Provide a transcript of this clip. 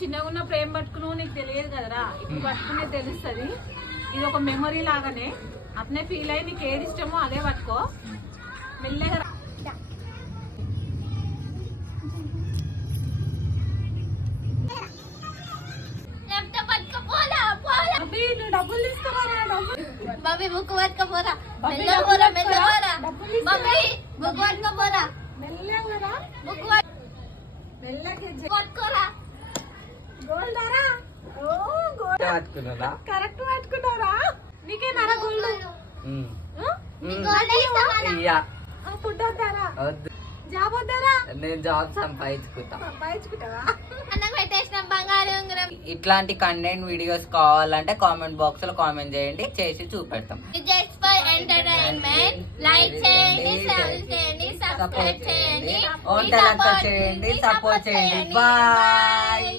చిన్నగా ఉన్నప్పుడు ఏం పట్టుకున్నావు నీకు తెలియదు కదరా, ఇప్పుడు పట్టుకునే తెలుస్తుంది. ఇది ఒక మెమరీ లాగానే, అట్నే ఫీల్ అయ్యి నీకు ఏది ఇష్టమో అదే పట్టుకో మెల్లగా. డబ్బులు తీసుకురా, బాబీ బుక్ పట్టుకపోరా, మెల్లగా మెల్లగా బాబీ బుక్ పట్టుకపోరా, మెల్లగా బుక్ మెల్లగా పట్టుకోరా. గోల్డారా? ఓ గోల్డ్ పట్టుకున్నారా? కరెక్ట్ పట్టుకున్నారా? నీకే నర గోల్డ్. ఇయ్యా. ఫుడ్ వద్దారా? వద్దు. జాబ్ వద్దారా? నేను జాబ్ సంపాదించుకుంటా. సంపాదించుకుంటావా? అన్నకు పెట్టేసిన బంగారు ఉంగరం. ఇట్లాంటి కంటెంట్ వీడియోస్ కావాలంటే కామెంట్ బాక్స్ లో కామెంట్ చేయండి, చేసి చూపెడతాం. Just for entertainment. లైక్ చేయండి, షేర్ చేయండి, సబ్స్క్రైబ్ చేయండి, సపోర్ట్ చేయండి. బాయ్.